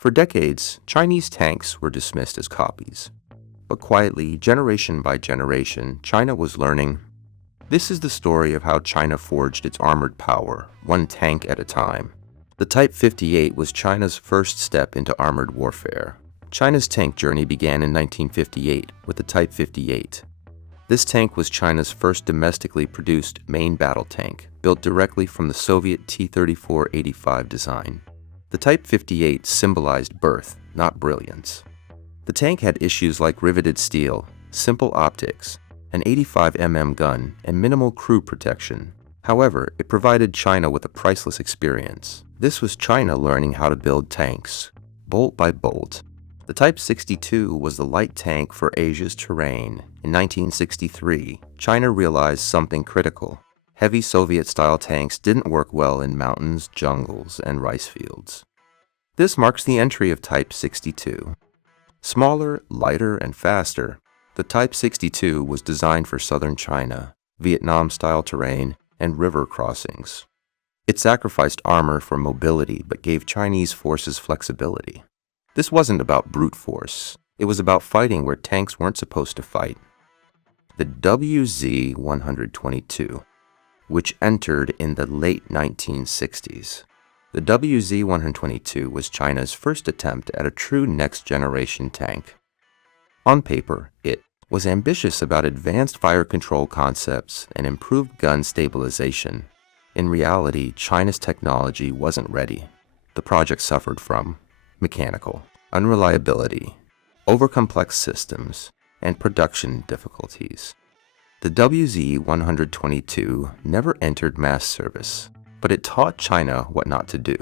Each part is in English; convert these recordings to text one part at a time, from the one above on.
For decades, Chinese tanks were dismissed as copies. But quietly, generation by generation, China was learning. This is the story of how China forged its armored power, one tank at a time. The Type 58 was China's first step into armored warfare. China's tank journey began in 1958 with the Type 58. This tank was China's first domestically produced main battle tank, built directly from the Soviet T-34-85 design. The Type 58 symbolized birth, not brilliance. The tank had issues like riveted steel, simple optics, an 85mm gun, and minimal crew protection. However, it provided China with a priceless experience. This was China learning how to build tanks, bolt by bolt. The Type 62 was the light tank for Asia's terrain. In 1963, China realized something critical. Heavy Soviet-style tanks didn't work well in mountains, jungles, and rice fields. This marks the entry of Type 62. Smaller, lighter, and faster, the Type 62 was designed for southern China, Vietnam-style terrain, and river crossings. It sacrificed armor for mobility but gave Chinese forces flexibility. This wasn't about brute force. It was about fighting where tanks weren't supposed to fight. The WZ-122, which entered in the late 1960s. The WZ-122 was China's first attempt at a true next-generation tank. On paper, it was ambitious about advanced fire control concepts and improved gun stabilization. In reality, China's technology wasn't ready. The project suffered from mechanical unreliability, overcomplex systems, and production difficulties. The WZ-122 never entered mass service, but it taught China what not to do.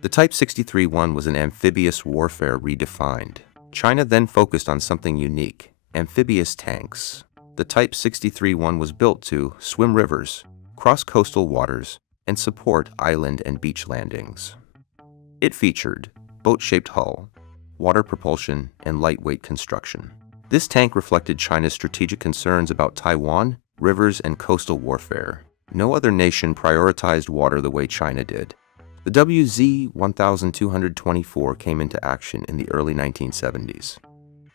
The Type 63-1 was an amphibious warfare redefined. China then focused on something unique, amphibious tanks. The Type 63-1 was built to swim rivers, cross coastal waters, and support island and beach landings. It featured boat-shaped hull, water propulsion, and lightweight construction. This tank reflected China's strategic concerns about Taiwan, rivers, and coastal warfare. No other nation prioritized water the way China did. The WZ-1224 came into action in the early 1970s.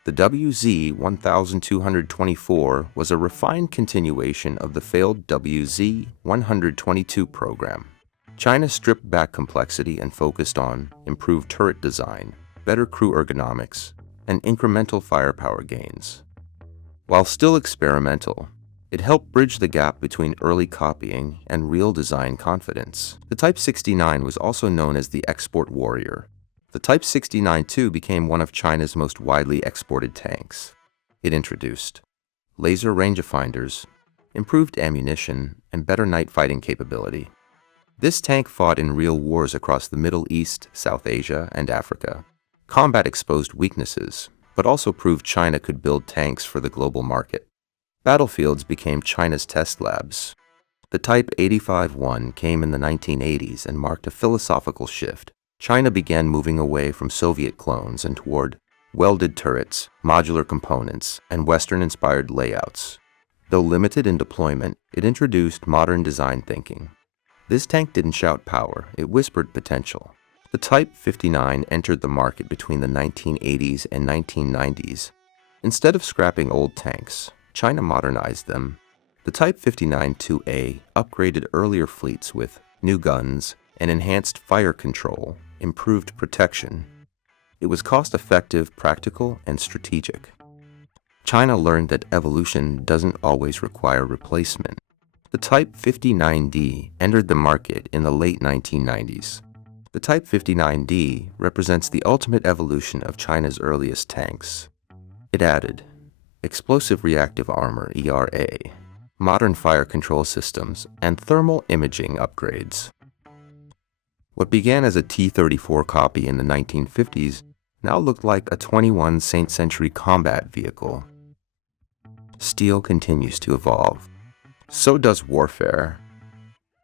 The WZ-1224 was a refined continuation of the failed WZ-122 program. China stripped back complexity and focused on improved turret design, better crew ergonomics, and incremental firepower gains. While still experimental, it helped bridge the gap between early copying and real design confidence. The Type 69 was also known as the export warrior. The Type 69 too became one of China's most widely exported tanks. It introduced laser rangefinders, improved ammunition, and better night fighting capability. This tank fought in real wars across the Middle East, South Asia, and Africa. Combat exposed weaknesses, but also proved China could build tanks for the global market. Battlefields became China's test labs. The Type 85-1 came in the 1980s and marked a philosophical shift. China began moving away from Soviet clones and toward welded turrets, modular components, and Western-inspired layouts. Though limited in deployment, it introduced modern design thinking. This tank didn't shout power, it whispered potential. The Type 59 entered the market between the 1980s and 1990s. Instead of scrapping old tanks, China modernized them. The Type 59-2A upgraded earlier fleets with new guns and enhanced fire control, improved protection. It was cost-effective, practical, and strategic. China learned that evolution doesn't always require replacement. The Type 59D entered the market in the late 1990s. The Type 59D represents the ultimate evolution of China's earliest tanks. It added explosive reactive armor (ERA), modern fire control systems, and thermal imaging upgrades. What began as a T-34 copy in the 1950s now looked like a 21st century combat vehicle. Steel continues to evolve. So does warfare.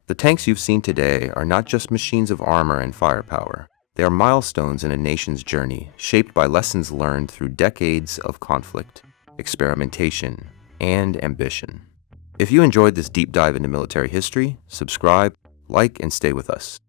The tanks you've seen today are not just machines of armor and firepower. They are milestones in a nation's journey, shaped by lessons learned through decades of conflict, experimentation, and ambition. If you enjoyed this deep dive into military history, subscribe, like, and stay with us.